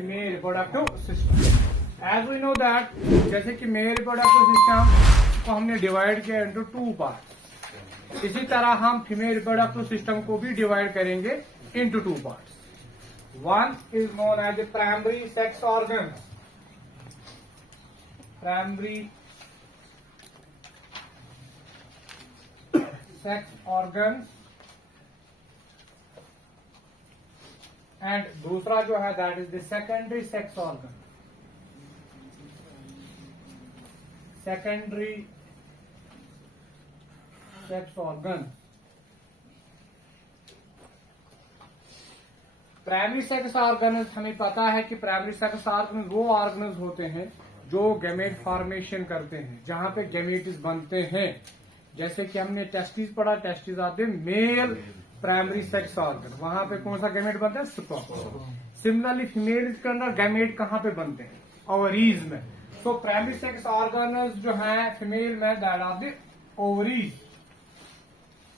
Female reproductive system. As we know that, जैसे कि male reproductive system को हमने डिवाइड किया इनटू 2 पार्ट, इसी तरह हम फीमेल रिप्रोडक्टिव सिस्टम को भी डिवाइड करेंगे into 2 parts. One is known as the primary sex organ. Primary sex organ, and दूसरा जो है that is the secondary sex organ. Secondary sex organ. Primary sex organs, हमें पता है कि प्राइमरी सेक्स ऑर्गन्स वो ऑर्गन्स होते हैं जो गैमेट फॉर्मेशन करते हैं, जहां पे गैमेट्स बनते हैं। जैसे कि हमने टेस्टिस पढ़ा, टेस्टिस आते हैं मेल प्राइमरी सेक्स ऑर्गन, वहां पे कौन सा गैमेट बनता है? स्पर्म। सिमिलरली फीमेल के अंदर गैमेट कहां पे बनते हैं? ओवरीज में। तो प्राइमरी सेक्स ऑर्गन्स जो है फीमेल में that are the ovaries,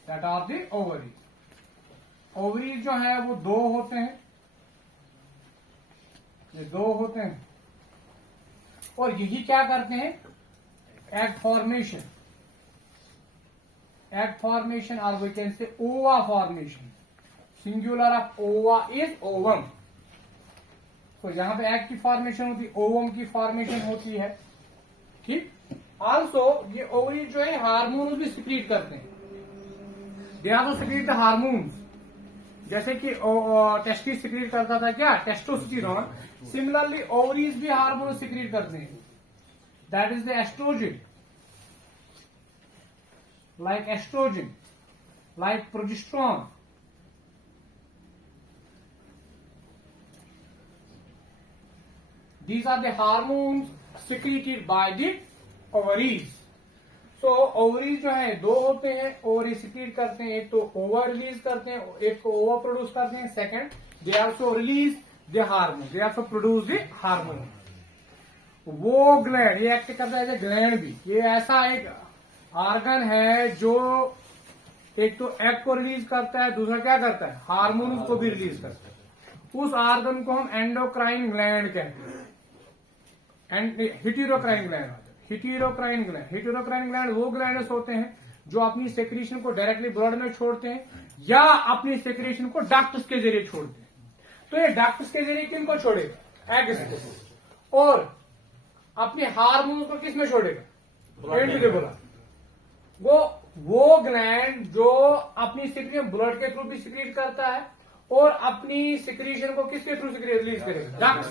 that are the ovaries. Ovaries जो है वो 2 होते हैं, ये 2 होते हैं, और यही क्या करते हैं? एग फॉर्मेशन, एग फॉर्मेशन, और वी कैन से ओवा फॉर्मेशन। सिंगुलर ऑफ ओवा इज ओवम। तो यहां पे एग की फॉर्मेशन होती है, ओवम की फॉर्मेशन होती है, ठीक। आल्सो ये ओवरीज जो है हार्मोन्स भी सिक्रीट करते हैं, they also secrete the hormones. जैसे कि टेस्टिस सिक्रीट करता था क्या? टेस्टोस्टेरोन। सिमिलरली ओवरीज भी हार्मोन सिक्रीट करते हैं, that is the estrogen, like estrogen, like progesterone. These are the hormones secreted by the ovaries. तो ओवरीज जो है 2 होते हैं, ओवरी सिक्रीट करते हैं, एक तो ओवर रिलीज करते हैं, एक को ओवर प्रोड्यूस करते हैं। Second, they also release the hormone, they also produce the hormone. वो ग्लैंड, ये एक्ट करता है ग्लैंड भी। ये ऐसा एक ऑर्गन है जो एक तो एग को रिलीज करता है, दूसरा क्या करता है? हार्मोन को भी रिलीज करता है। उस ऑर्गन को हम एंडोक्राइन ग्लैंड कहते हैं, हिटेरोक्राइन ग्लैंड। हिटेरोक्राइन ग्लैंड, हिटेरोक्राइन ग्लैंड वो ग्लैंड्स होते हैं जो अपनी सेक्रीशन को डायरेक्टली ब्लड में छोड़ते हैं या अपनी सेक्रीशन को डक्ट्स के जरिए छोड़ते हैं। तो ये डक्ट्स के जरिए किनको छोड़ेगा? एग्स को। और अपने हार्मोन को किस में छोड़ेगा? वो ग्लैंड जो अपनी सेक्रीशन ब्लड के थ्रू भी सिक्रीट करता है और अपनी सिक्रीशन को किसके थ्रू रिलीज करेगा? डक्ट्स।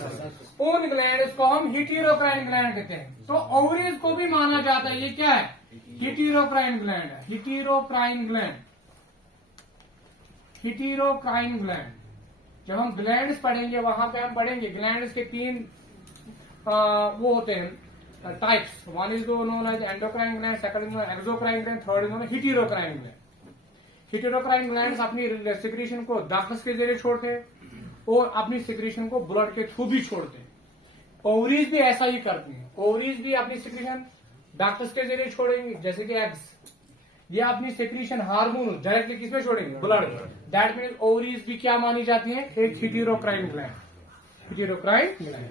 उन ग्लैंड्स को हम हिटेरोक्राइन ग्लैंड कहते हैं। तो ओवरीज को भी माना जाता है, ये क्या है? हिटेरोक्राइन ग्लैंड है। हिटेरोक्राइन ग्लैंड, हिटेरोक्राइन ग्लैंड। जब हम ग्लैंड्स पढ़ेंगे वहां पे हम पढ़ेंगे ग्लैंड्स के 3 वो होते हैं types. One is known as endocrine gland, second is exocrine gland, third is known heterocrine gland. Heterocrine glands अपनी सिक्रीशन को डक्ट्स के जरिए छोड़ते हैं और अपनी सिक्रीशन को ब्लड के थ्रू भी छोड़ते हैं। ओवरीज भी ऐसा ही करती हैं। ओवरीज भी अपनी सिक्रीशन डक्ट्स के जरिए छोड़ेंगे, जैसे कि एग्स। ये अपनी सिक्रीशन हार्मोन डायरेक्टली किसमें छोड़ेंगे? ब्लड। दैट मीन्स ओवरीज भी क्या मानी जाती है? एक हिटेरोक्राइन ग्लैंड, हिटेरोक्राइन ग्लैंड।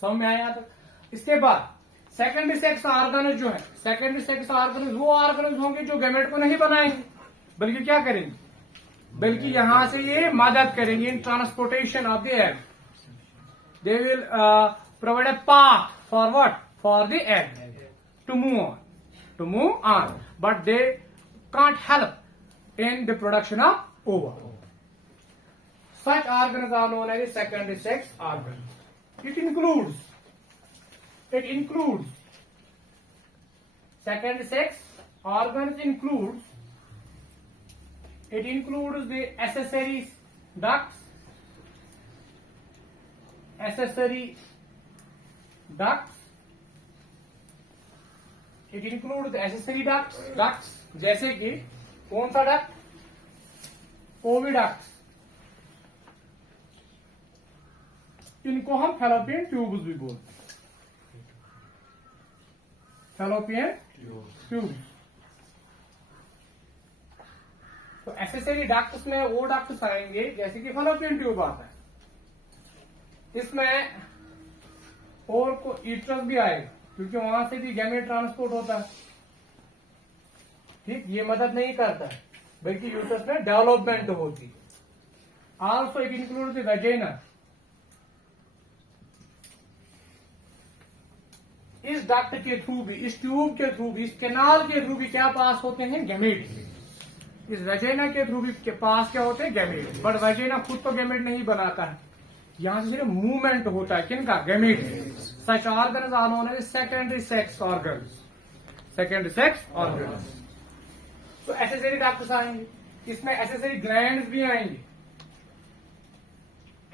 समझ में आया? तो इसके बाद सेकेंडरी सेक्स ऑर्गन जो है, सेकेंडरी सेक्स ऑर्गन वो ऑर्गन होंगे जो गैमेट को नहीं बनाएंगे, बल्कि क्या करेंगे? बल्कि यहां से ये मदद करेंगे in transportation of the egg. They will provide a path for what? For the egg to move on, but they can't help in the production of ova. Such organs are known as secondary sex organs. It includes secondary sex organs includes the accessory ducts, It includes the accessory ducts, जैसे कि कौन सा duct? Oviducts. इनको हम fallopian tubes भी बोलते हैं, fallopian tubes. तो एसेसरी डक्ट्स में वो डक्ट्स आएंगे जैसे कि फैलोपियन ट्यूब आता है, इसमें और को यूट्रस भी आएगा, क्योंकि वहां से भी गैमेट ट्रांसपोर्ट होता है। ठीक, ये मदद नहीं करता है, बल्कि यूट्रस में डेवलपमेंट होती है। Also it include the vagina. इस डक्ट के थ्रू भी, इस ट्यूब के थ्रू भी, इस कैनाल के थ्रू भी क्या पास होते हैं? गैमेट। इस वेजाइना के थ्रू भी के पास क्या होते हैं? गैमेट। बट वेजाइना खुद तो गैमेट नहीं बनाता है, यहां से सिर्फ मूवमेंट होता है। किनका? Gamete. Such organs are known as secondary sex organs. Secondary sex organs. तो एसेसरी डक्ट्स आएंगे, इसमें एसेसरी ग्लैंड्स भी आएंगे।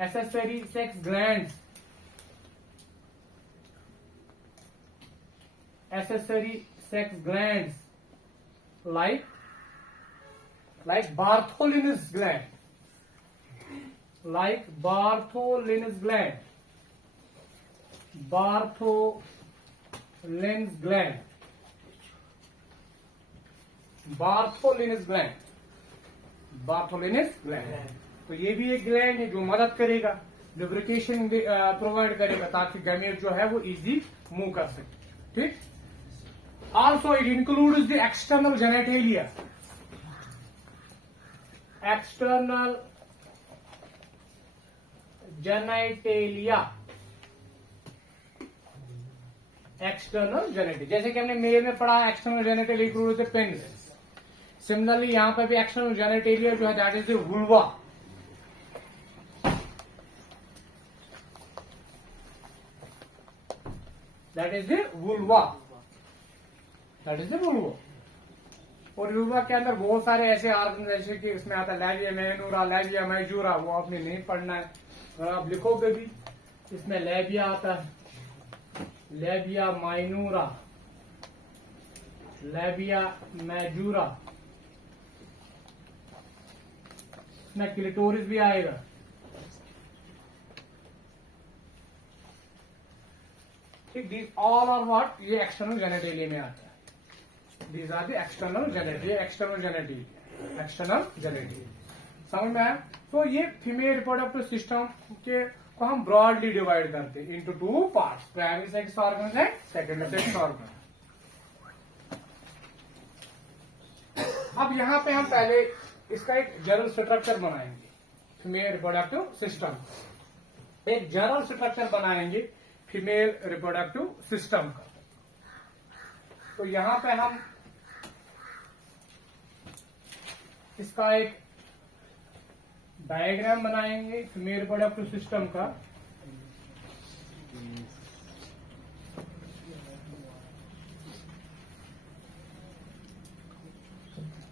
Accessory sex glands, accessory sex glands like Bartholin's gland, like Bartholin's gland, Bartholin's gland, Bartholin's gland, Bartholin's gland। तो ये भी एक gland है जो मदद करेगा, लुब्रिकेशन प्रोवाइड करेगा, ताकि गैमेट जो है वो इजी मूव कर सके। ठीक। Also, it includes the external genitalia. External genitalia. External genitalia. जैसे कि हमने मेल में पढ़ा, external genitalia includes the penis. Similarly, यहाँ पे भी external genitalia जो है, that is the vulva. That is the vulva. That is the vulva. और वुल्वा के अंदर बहुत सारे ऐसे ऑर्गन, जैसे कि इसमें आता है लैबिया माइनोरा, लैबिया मेजोरा, वो आपने नहीं पढ़ना है, और आप लिखोगे भी। इसमें लैबिया आता है, लैबिया माइनोरा, लैबिया मेजोरा, इसमें क्लिटोरिस भी आएगा। ठीक, दीज ऑल आर व्हाट, ये एक्सटर्नल जेनेटेलिया में आता है। These are the external genitalia, external genitalia, external genitalia। समझ में आया? तो ये फीमेल रिप्रोडक्टिव सिस्टम के को हम ब्रॉडली डिवाइड करते हैं into two parts, primary sex organ and secondary sex organ. अब यहाँ पे हम पहले इसका एक जनरल स्ट्रक्चर बनाएंगे, फीमेल रिप्रोडक्टिव सिस्टम। एक जनरल स्ट्रक्चर बनाएंगे फीमेल रिप्रोडक्टिव सिस्टम का। तो यहाँ पे हम इसका एक डायग्राम बनाएंगे फीमेल रिप्रोडक्टिव सिस्टम का।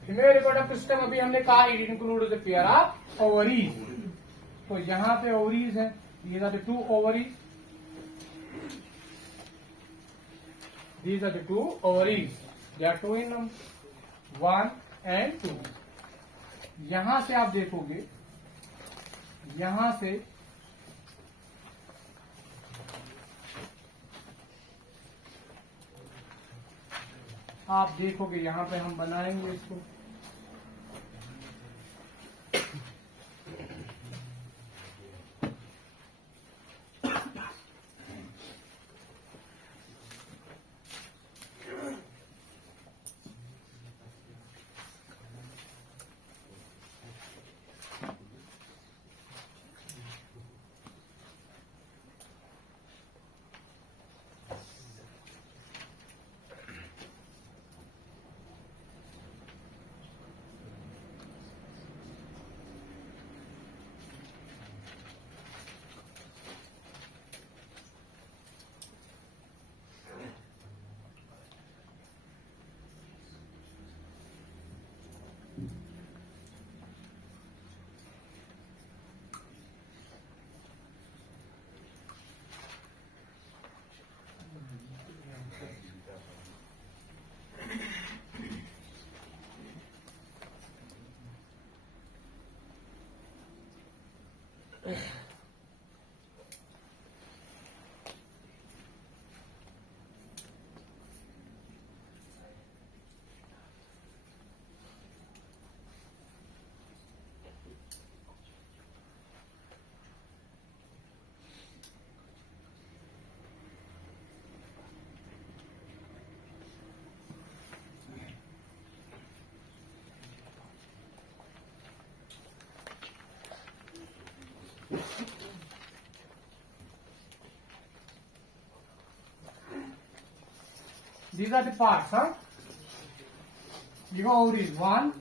फीमेल रिप्रोडक्टिव सिस्टम अभी हमने कहा it include the pair of ovaries. तो यहाँ पे ओवरीज है, ये are the two ovaries, these are the two ovaries, they are two in number, 1 and 2। यहां से आप देखोगे, यहां से आप देखोगे, यहां पे हम बनाएंगे इसको। these are the parts, huh? You got ovaries 1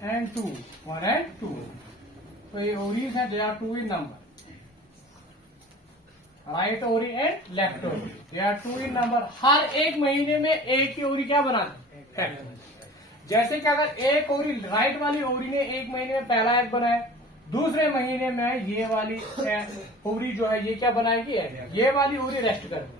and 2, 1 and 2. So ये ovaries हैं, they are 2 in number. Right ovary and left ovary, they are 2 in number. हर एक महीने में एक ही ओवरी क्या बनाते हैं. जैसे कि अगर एक ओवरी राइट वाली ओवरी ने एक महीने में पहला एग बनाया, दूसरे महीने में ये वाली ओवरी जो है ये क्या बनाएगी, ये वाली ओवरी रेस्ट करेगी.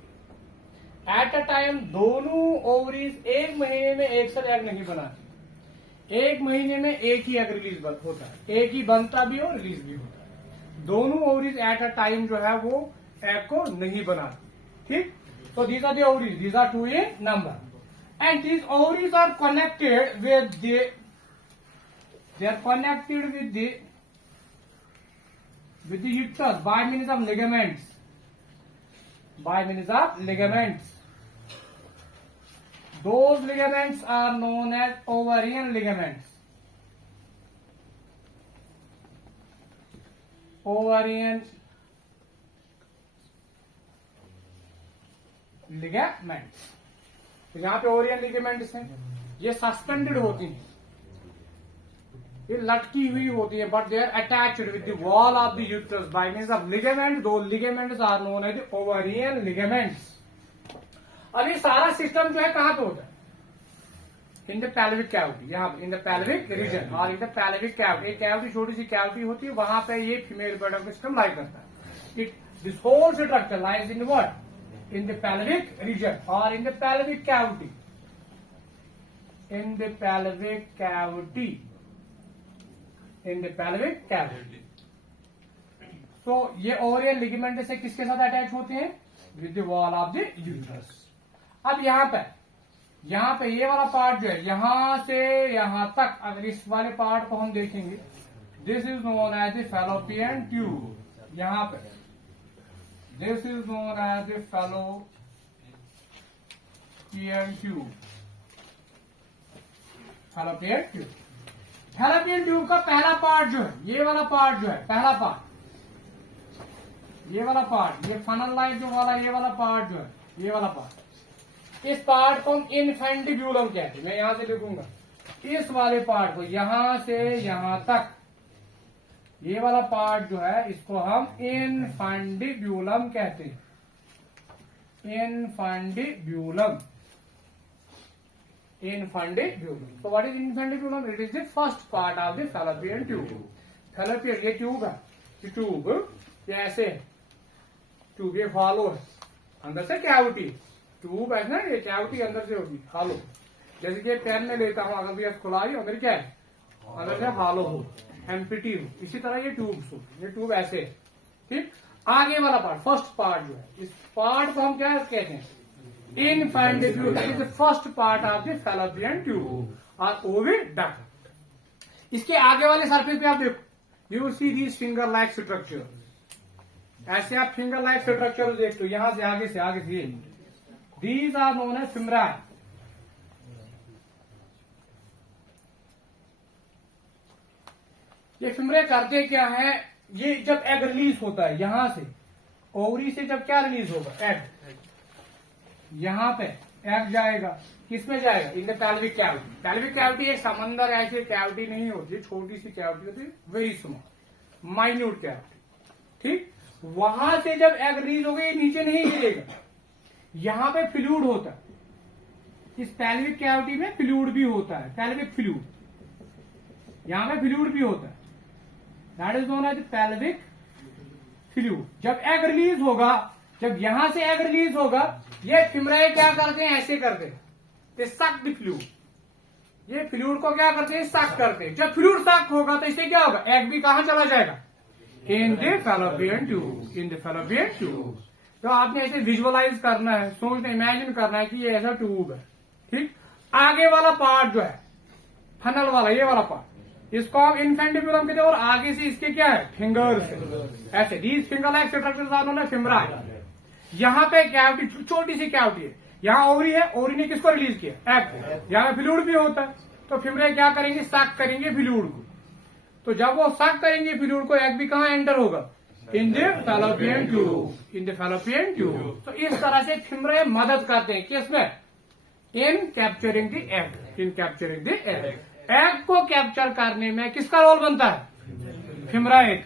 एट अ टाइम दोनों ओवरीज एक महीने में एक साथ एग नहीं बनाती. एक महीने में एक ही एग रिलीज होता है, एक ही बनता भी और रिलीज भी होता है. दोनों ओवरीज एट अ टाइम जो है वो एग को नहीं बनाती. ठीक. So these are the ovaries. These are 2 in number, and these ovaries are connected with they are connected with the uterus by means of ligaments. By means of ligaments. Those ligaments are known as ovarian ligaments. Ovarian ligaments. तो यहाँ पे ovarian ligaments हैं, ये suspended होती हैं, ये लटकी हुई होती है, but they are attached with the wall of the uterus by means of ligament. दो ligaments are known as ovarian ligaments. अब ये सारा सिस्टम जो है कहाँ पे होता है, इन द पैल्विक कैविटी. यहाँ इन द पैल्विक रीजन और इन द पैल्विक कैविटी. एक कैविटी छोटी सी कैविटी होती है, वहां पे ये फीमेल रिप्रोडक्टिव सिस्टम लाई करता है. This whole structure lies in what, in the pelvic region or in the pelvic cavity. In the pelvic cavity. In the pelvic cavity. So ये ओवरियन लिगामेंट से किसके साथ अटैच होते हैं, with the wall of the uterus. अब यहाँ पे ये वाला पार्ट जो है यहां से यहां तक, अगर इस वाले पार्ट को हम देखेंगे, this is known as the fallopian tube. यहाँ पे this is known as the fallopian tube. Fallopian tube. Fallopian tube का पहला पार्ट जो है, ये वाला पार्ट जो है, पहला पार्ट, ये वाला पार्ट, ये फनल लाइक जो वाला ये वाला पार्ट जो है, ये वाला पार्ट, इस पार्ट को हम इनफेंटिब्यूलम कहते हैं. मैं यहां से लिखूंगा, इस वाले पार्ट को यहां से यहां तक, ये वाला पार्ट जो है इसको हम इनफंडिब्यूलम कहते हैं. इनफंडिब्यूलम. So what is infundibulum? It is the first part of the fallopian tube. Fallopian ये ट्यूब है, ये ट्यूब ये ऐसे ट्यूब, ये हॉलो है, अंदर से कैविटी. ट्यूब है ना, ये कैविटी अंदर से होगी हॉलो. जैसे कि पेन में लेता हूं, अगर भी खुला ही अंदर क्या है, अंदर से हॉलो हो, एम्पिटी हो. इसी तरह ये ट्यूब, ये ट्यूब ऐसे. ठीक. आगे वाला पार्ट, फर्स्ट पार्ट जो है, इस पार्ट को हम क्या कहते हैं, infundibulum. It is the first part of the fallopian tube और ओविडक्ट. इसके आगे वाले सरफेस पे आप देखो, you will see these finger like structure. ऐसे आप फिंगर लाइक स्ट्रक्चर देखते हो, यहां से आगे से दीज आर नोन एज फिमराई. ये फिमरे करते क्या है, ये जब एग रिलीज होता है यहां से, ओवरी से जब क्या रिलीज होगा, एग, यहां पे एग जाएगा, किसमें जाएगा, in the pelvic cavity. Pelvic cavity एक समंदर ऐसी कैविटी नहीं होती, छोटी सी कैविटी होती है, वेरी स्मॉल माइन्यूट कैविटी. ठीक. वहां से जब एग रिलीज होगा, ये नीचे नहीं गिरेगा, यहां पे फ्लूइड होता है. इस पैल्विक कैविटी में फ्लूइड भी होता है, पैल्विक फ्लूइड, यहां पे फ्लूइड भी होता है. That is known as pelvic fluid. जब एग रिलीज होगा, जब यहां से एग रिलीज होगा, ये फिमराई क्या करते हैं, ऐसे करते हैं, ये सक द फ्लूइड. ये फ्लूइड को क्या करते हैं, सक करते हैं. जब फ्लूइड सक होगा तो इससे क्या होगा, एग भी कहां चला जाएगा, in the fallopian tube. In the fallopian tube. तो आपने ऐसे विजुअलाइज करना है, सोचना, इमेजिन करना है कि ये ऐसा ट्यूब है. ठीक. आगे वाला पार्ट जो है, फनल वाला, ये वाला पार्ट, इसको हम इनफेंटिब्यूलम कहते हैं, और आगे से इसके क्या है, फिंगर्स. ऐसे these finger like structures are known as fimbriae. यहाँ पे कैविटी, छोटी सी कैविटी है, यहाँ ओवरी है, ओवरी ने किसको रिलीज किया, एग. यहाँ फ्लूइड भी होता है, तो फिमराई क्या करेंगे, सक करेंगे फ्लूइड को. तो जब वो सक करेंगे फ्लूइड को, एग भी कहां एंटर होगा, in the fallopian tube. In the fallopian tube. तो इस तरह से फिमराई मदद करते हैं, किसमें, इन capturing the egg, in capturing the egg. Egg को कैप्चर करने में किसका रोल बनता है? फिमराइट।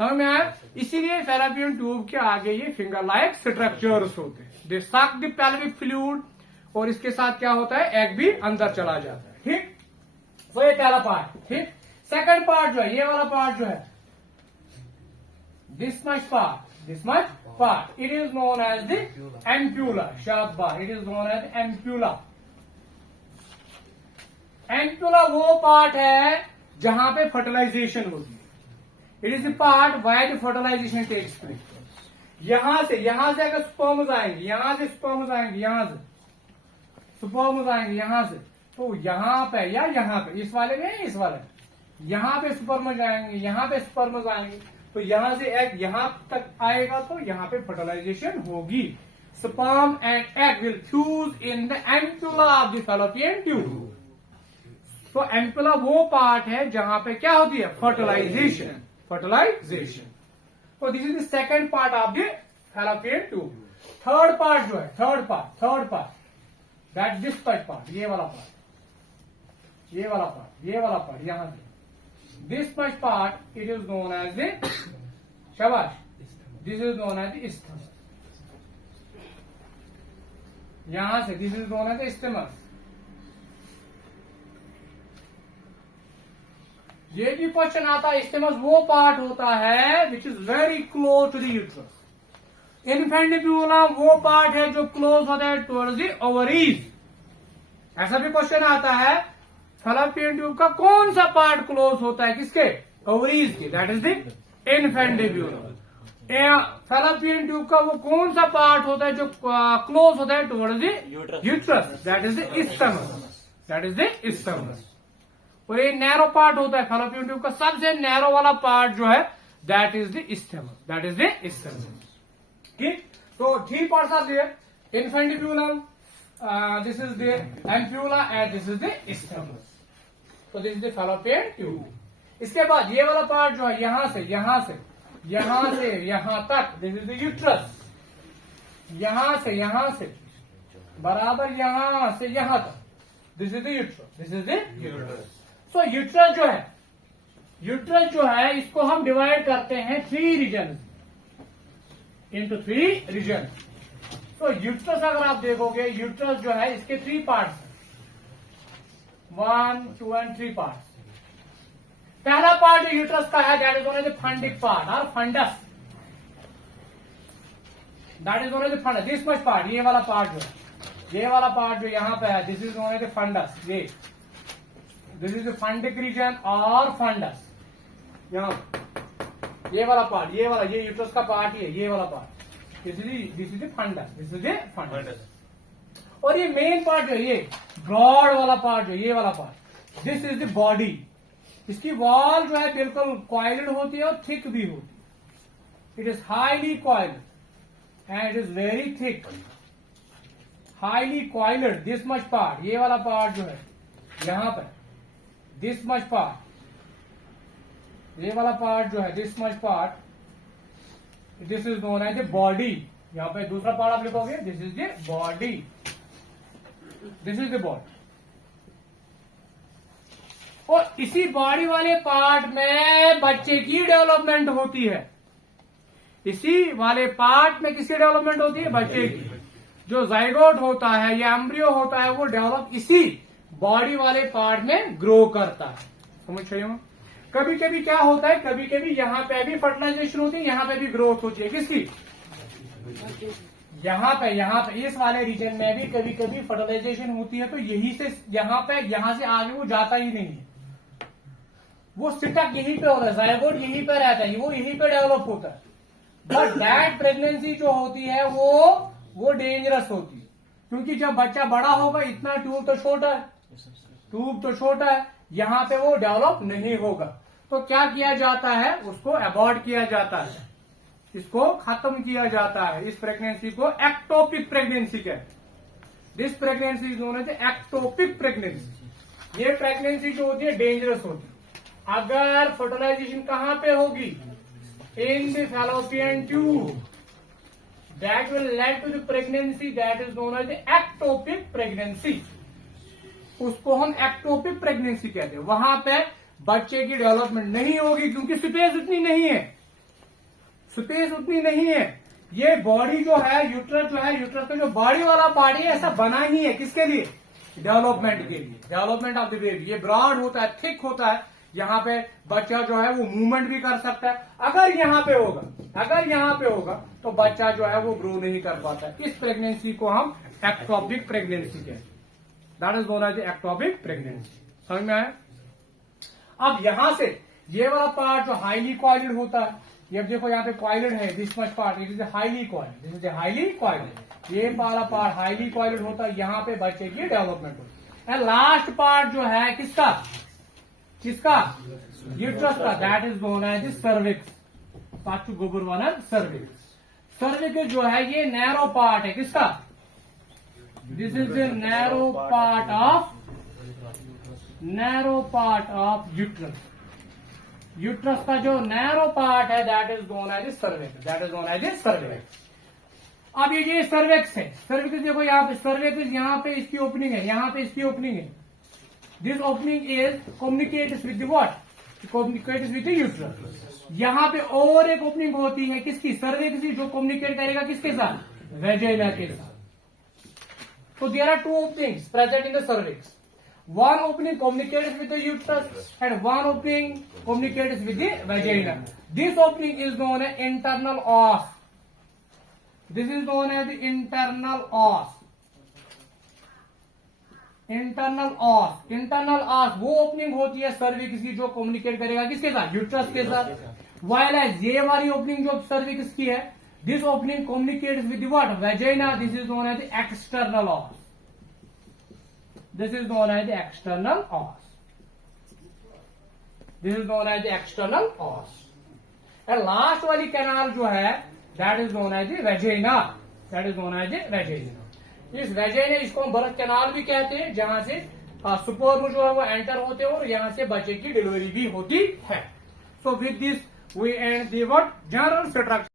समझ में आया? इसीलिए फैलोपियन ट्यूब के आगे ये फिंगर लाइक स्ट्रक्चर्स होते हैं। दे सक द पेल्विक फ्लूइड, और इसके साथ क्या होता है, एग भी अंदर चला जाता है। ठीक, तो ये पहला पार्ट। ठीक, सेकंड पार्ट जो है, ये वाला पार्ट जो है, this much part, this much part, it is known as the ampulla. शाबाश, it is known as ampulla. Ampulla वो पार्ट है जहां पे फर्टिलाइजेशन होती है। It is the part where the fertilization takes place. यहां से अगर स्पर्म्स आएंगे, यहां से स्पर्म्स आएंगे, यहां से स्पर्म्स आएंगे, यहां से, तो यहां पे या यहां पे, इस वाले में, इस वाले यहां पे स्पर्म्स आएंगे, यहां पे स्पर्म्स आएंगे, तो यहां से एग यहां तक आएगा, तो यहां पे फर्टिलाइजेशन होगी। Sperm and egg will fuse in the ampulla of the fallopian tube. तो एम्प्यूला वो पार्ट है जहां पे क्या होती है, फर्टिलाइजेशन, फर्टिलाइजेशन। तो this is the second part of the fallopian tube. Third part जो है, third part that this part, ये वाला पार्ट, ये वाला पार्ट, ये वाला पार्ट, यहां से this much part, it is known as the, शाबाश, this is known as the isthmus। यहां से this is known as the isthmus। ये भी क्वेश्चन आता है, isthmus वो पार्ट होता है which is very close to the uterus. Infundibula वो पार्ट है जो क्लोज होता है टुवर्ड्स द ओवरीज। ऐसा भी क्वेश्चन आता है, फैलोपियन ट्यूब का कौन सा पार्ट क्लोज होता है किसके, ओवरीज के, that is the infundibula. Fallopian tube का वो कौन सा पार्ट होता है जो क्लोज होता है towards the uterus, that is the isthmus, that is the isthmus। और ये नैरो पार्ट होता है फैलोपियन ट्यूब का, सबसे नैरो वाला पार्ट जो है, that is the isthmus, that is the isthmus। ठीक, तो three parts are there, infundibulum, this is the ampulla and this is the isthmus। तो this is the fallopian tube. इसके बाद ये वाला पार्ट जो है, यहां से यहां तक, दिस इज द यूट्रस। यहां से बराबर यहां से यहां तक, this is the uterus, this is the uterus. So uterus जो है, इसको हम डिवाइड करते हैं 3 रीजन, इंटू 3 रीजन। तो यूट्रस अगर आप देखोगे, यूट्रस जो है इसके 3 पार्ट्स, 1, 2 एंड 3 पार्ट्स। पहला पार्ट यूट्रस का है, that is known as the fundic part और fundus, that is known as the fundus. This much part, ये वाला पार्ट जो है, ये वाला पार्ट जो यहां पे है, this is known as the fundus. ये this is the fundic region और फंडस। यहां ये वाला पार्ट, ये यूट्रस का पार्ट ही है, ये वाला part, this is the fundus, this is the fundus. और ये मेन पार्ट जो है, ये ब्रॉड वाला पार्ट जो है, ये वाला part, this is the body. इसकी वॉल जो है बिल्कुल कॉइल्ड होती है और थिक भी होती है। It is highly coiled and it is very thick, highly coiled. This much part, ये वाला पार्ट जो है यहां पर, दिस मच पार्ट, ये वाला पार्ट जो है, this much part, this is known as the body. यहां पे दूसरा पार्ट आप लिखोगे, this is the body, this is the body. और इसी बॉडी वाले पार्ट में बच्चे की डेवलपमेंट होती है। इसी वाले पार्ट में किसकी डेवलपमेंट होती है, बच्चे की। जो जाइगोट होता है या एम्ब्रियो होता है, वो डेवलप इसी बॉडी वाले पार्ट में ग्रो करता है। समझ रहे हो? कभी कभी क्या होता है, कभी कभी यहाँ पे भी फर्टिलाइजेशन होती है, यहाँ पे भी ग्रोथ होती है। किसकी? यहाँ पे इस वाले रीजन में भी कभी कभी फर्टिलाइजेशन होती है। तो यही से यहाँ से आगे वो जाता ही नहीं है, वो स्टक यहीं पे होता है, जाइगोट यहीं पे रहता है, वो यहीं पे डेवलप होता है। बट दैट प्रेगनेंसी जो होती है वो डेंजरस होती है, क्योंकि जब बच्चा बड़ा होगा, इतना ट्यूब तो छोटा है, यहाँ पे वो डेवलप नहीं होगा। तो क्या किया जाता है, उसको अबॉर्ट किया जाता है, इसको खत्म किया जाता है। इस प्रेगनेंसी को एक्टोपिक प्रेगनेंसी कहते हैं। This pregnancy is known as ectopic pregnancy. ये प्रेगनेंसी जो होती है डेंजरस होती है। अगर फर्टिलाइजेशन कहां पे होगी, in the fallopian tube, that will lead to the pregnancy that is known as the ectopic pregnancy. उसको हम ectopic pregnancy कहते हैं। वहां पे बच्चे की डेवलपमेंट नहीं होगी क्योंकि स्पेस उतनी नहीं है, स्पेस उतनी नहीं है। ये बॉडी जो है, यूट्रस जो है, यूट्रस का जो बॉडी वाला पार्ट है ऐसा बना ही है किसके लिए? डेवलपमेंट के लिए, डेवलपमेंट ऑफ द बेबी। ये ब्रॉड होता है, थिक होता है, यहाँ पे बच्चा जो है वो मूवमेंट भी कर सकता है। अगर यहाँ पे होगा, अगर यहाँ पे होगा तो बच्चा जो है वो ग्रो नहीं कर पाता है। इस प्रेगनेंसी को हम एक्टोपिक प्रेगनेंसी कहते हैं। That is known as ectopic pregnancy. समझ में आया? अब यहां से ये वाला पार्ट जो हाईली कॉइल्ड होता है, ये देखो यहाँ पे कॉइल्ड है, this much part it is highly coiled, this is highly coiled. ये वाला पार्ट हाईली कॉइल्ड होता है, यहाँ पे बच्चे की डेवलपमेंट होती है। लास्ट पार्ट जो है किसका? किसका? यूट्रस का। That is known as cervix. पाचू गोबर वाला सर्विक्स। सर्विक्स जो है ये नैरो पार्ट है किसका? This is the narrow part of uterus. Uterus का जो नैरो पार्ट है that is known as cervix, that is known as cervix. अब ये सर्विक्स है, सर्विक्स देखो यहाँ पे सर्विक्स, यहाँ पे इसकी ओपनिंग है, यहाँ पे इसकी ओपनिंग है। This opening is communicates with what? Communicates with uterus. यहाँ पे और एक ओपनिंग होती है किसकी? सर्विक्स की, जो कम्युनिकेट करेगा किसके साथ? वेजाइना के साथ। तो there are two openings present in the cervix. One opening communicates with the uterus and one opening communicates with the vagina. This opening is known as internal os. This is known as the internal os. Internal os. Internal os वो opening होती है cervix की जो communicate करेगा किसके साथ? Uterus के साथ। While as ये वाली ओपनिंग जो सर्विक्स की है, this opening communicates with the what? Vagina. This is known as the external os. This is known as the external os. This is known as the external os. And last वाली canal जो है that is known as the vagina. That is known as the vagina. इस vagina, इसको हम birth canal भी कहते हैं, जहां से स्पर्म जो है वो एंटर होते हैं और यहां से बच्चे की डिलीवरी भी होती है। So with this we end the what? General structure.